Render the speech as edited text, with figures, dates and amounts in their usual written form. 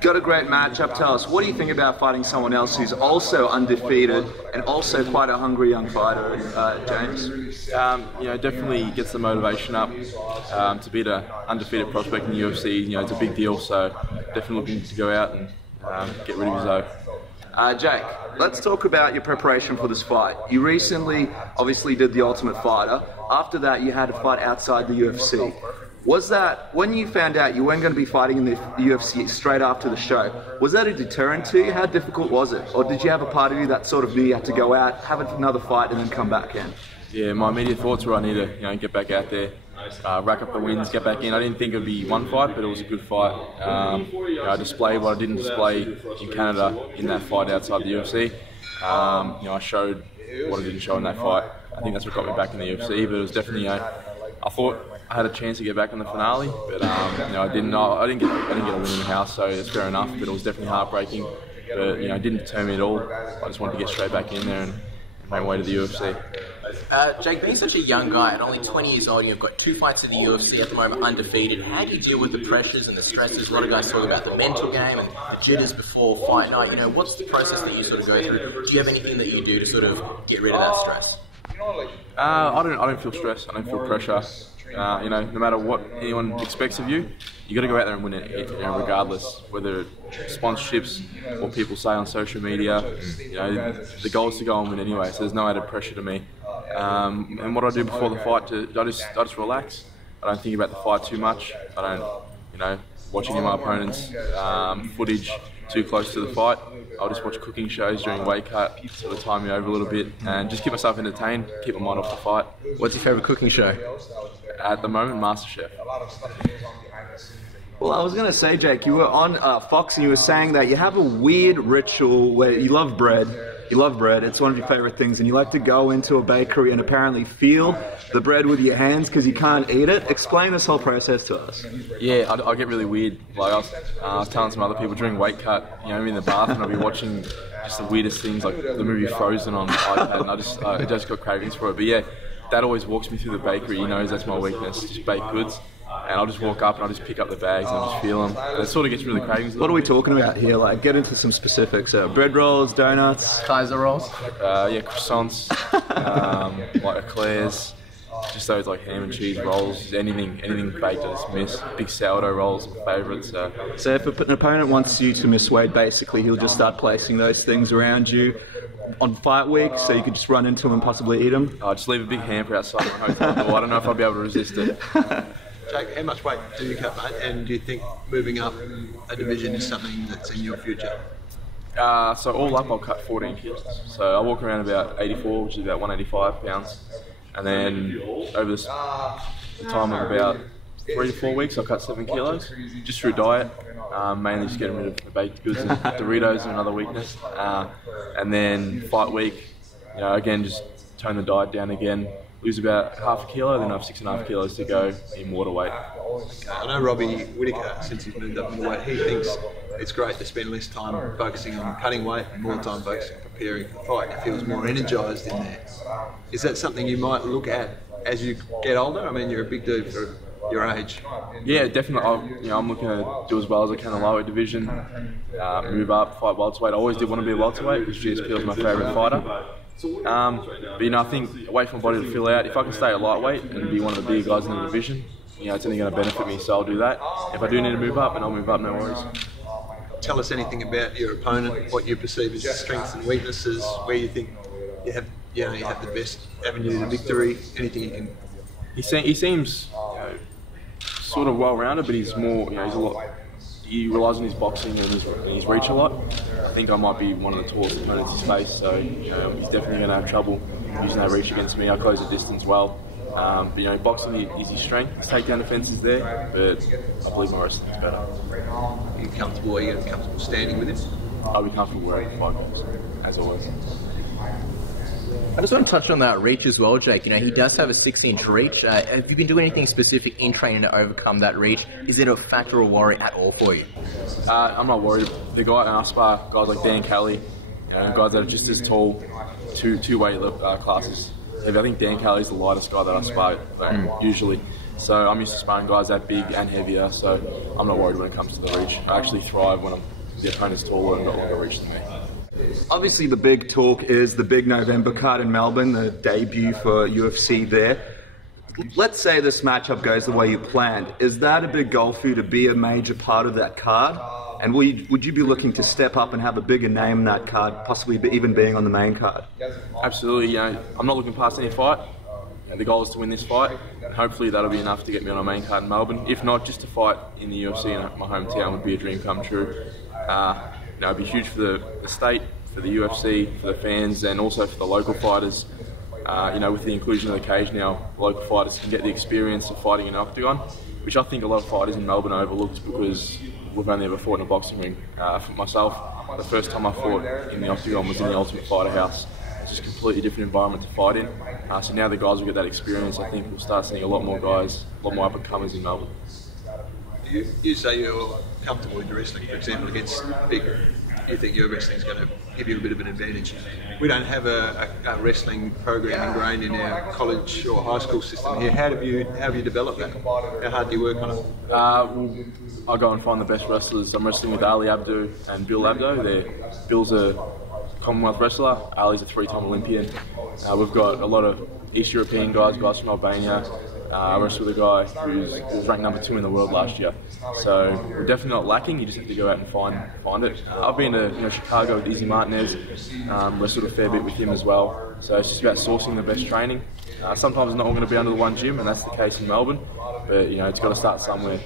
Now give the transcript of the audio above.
got a great matchup. Tell us, what do you think about fighting someone else who's also undefeated and also quite a hungry young fighter, James? You know, definitely gets the motivation up. To beat an undefeated prospect in the UFC, you know, it's a big deal. So definitely looking to go out and get rid of his O. Jake, let's talk about your preparation for this fight. You recently obviously did The Ultimate Fighter. After that, you had a fight outside the UFC. Was that, when you found out you weren't going to be fighting in the UFC straight after the show, was that a deterrent to you? How difficult was it? Or did you have a part of you that sort of knew you had to go out, have another fight, and then come back in? Yeah, my immediate thoughts were I need to, get back out there, rack up the wins, get back in. I didn't think it would be one fight, but it was a good fight. I displayed what I didn't display in Canada in that fight outside the UFC. I showed what I didn't show in that fight. I think that's what got me back in the UFC. But it was definitely, I thought I had a chance to get back in the finale, but I didn't get a win in the house, so it's fair enough. But it was definitely heartbreaking. But it didn't deter me at all. I just wanted to get straight back in there and make my way to the UFC. Jake, being such a young guy at only 20 years old, you've got 2 fights in the UFC at the moment, undefeated. How do you deal with the pressures and the stresses? A lot of guys talk about the mental game and the jitters before fight night. What's the process that you sort of go through? Do you have anything that you do to sort of get rid of that stress? I don't feel stress. I don't feel pressure. No matter what anyone expects of you, you got to go out there and win it, regardless whether sponsorships or people say on social media. The goal is to go and win anyway. So there's no added pressure to me. And what I do before the fight, I just relax. I don't think about the fight too much. I don't, watch any of my opponents' footage too close to the fight. I'll just watch cooking shows during weight cut, sort of time me over a little bit, and just keep myself entertained, keep my mind off the fight. What's your favourite cooking show? At the moment, MasterChef. Well, I was going to say, Jake, you were on Fox and you were saying that you have a weird ritual where you love bread. You love bread, it's one of your favourite things, and you like to go into a bakery and apparently feel the bread with your hands because you can't eat it. Explain this whole process to us. Yeah, I get really weird. Like I was telling some other people during weight cut, I'm in the bath and I'll be watching just the weirdest things, like the movie Frozen on the iPad, and I just got cravings for it. But yeah, Dad always walks me through the bakery. He knows that's my weakness, just baked goods. And I'll just walk up and I'll just pick up the bags and I'll just feel them. And it sort of gets really cravings. What are we talking about here? Like, get into some specifics. Bread rolls, donuts, Kaiser rolls. Yeah, croissants, like eclairs, just those like ham and cheese rolls, anything baked I just miss. Big sourdough rolls, my favourite. So if an opponent wants you to miss weight, basically he'll just start placing those things around you on fight week, so you could just run into them and possibly eat them. I'll just leave a big hamper outside my hotel door. I don't know if I'll be able to resist it. Jake, how much weight do you cut, mate? And do you think moving up a division is something that's in your future? So all up, I'll cut 14 kilos. So I walk around about 84, which is about 185 pounds. And then over the time of about 3 to 4 weeks, I'll cut 7 kilos, just through diet. Mainly just getting rid of the baked goods and Doritos and another weakness. And then fight week, again, just tone the diet down again. Lose about half a kilo, then I have 6.5 kilos to go in water weight. Okay. I know Robbie Whittaker, since he's moved up in the weight, he thinks it's great to spend less time focusing on cutting weight and more time focusing on preparing for the fight. He feels more energised in there. Is that something you might look at as you get older? I mean, you're a big dude for your age. Yeah, definitely. I'm looking to do as well as I can in the lightweight division, move up, fight welterweight. I always did want to be a welterweight because GSP was my favourite fighter. But I think wait for my body to fill out. If I can stay at lightweight and be one of the bigger guys in the division, it's only going to benefit me, so I'll do that. If I do need to move up, then I'll move up, no worries. Tell us anything about your opponent, what you perceive as strengths and weaknesses, where you think you have the best avenue to victory, anything you can. He seems sort of well-rounded, but he's more, he relies on his boxing and his reach a lot. I think I might be one of the tallest opponents he's faced, so he's definitely going to have trouble using that reach against me. I close the distance well. But boxing is his strength. His takedown defence is there, but I believe my wrestling's better. Are you comfortable standing with him? I'll be comfortable wearing 5 pounds, as always. I just want to touch on that reach as well, Jake. He does have a 6-inch reach. Have you been doing anything specific in training to overcome that reach? Is it a factor or worry at all for you? I'm not worried. The guy I spar, guys like Dan Kelly, guys that are just as tall, two weight classes. I think Dan Kelly's the lightest guy that I spar usually. So I'm used to sparring guys that big and heavier, so I'm not worried when it comes to the reach. I actually thrive when the opponent's taller and got longer reach than me. Obviously the big talk is the big November card in Melbourne, the debut for UFC there. Let's say this matchup goes the way you planned. Is that a big goal for you to be a major part of that card? And would you be looking to step up and have a bigger name in that card, possibly even being on the main card? Absolutely. You know, I'm not looking past any fight. You know, the goal is to win this fight. And hopefully that'll be enough to get me on a main card in Melbourne. If not, just to fight in the UFC in my hometown would be a dream come true. You know, it'd be huge for the state, for the UFC, for the fans, and also for the local fighters. You know, with the inclusion of the cage now, local fighters can get the experience of fighting in an octagon, which I think a lot of fighters in Melbourne are overlooked because we've only ever fought in a boxing ring. For myself, the first time I fought in the octagon was in the Ultimate Fighter House. It's just a completely different environment to fight in. So now the guys will get that experience. I think we'll start seeing a lot more guys, a lot more up-and-comers in Melbourne. You say you're comfortable in your wrestling, for example, against Vic. You think your wrestling is going to give you a bit of an advantage. We don't have a wrestling program ingrained in our college or high school system here. How have you developed that? How hard do you work on it? Well, I go and find the best wrestlers. I'm wrestling with Ali Abdo and Bill Abdo. Bill's a Commonwealth wrestler. Ali's a 3-time Olympian. We've got a lot of East European guys from Albania. I wrestled with a guy who was ranked number 2 in the world last year. So we're definitely not lacking. You just have to go out and find it. I've been to Chicago with Izzy Martinez, wrestled a fair bit with him as well. So it's just about sourcing the best training. Sometimes it's not all going to be under the one gym, and that's the case in Melbourne. But it's got to start somewhere.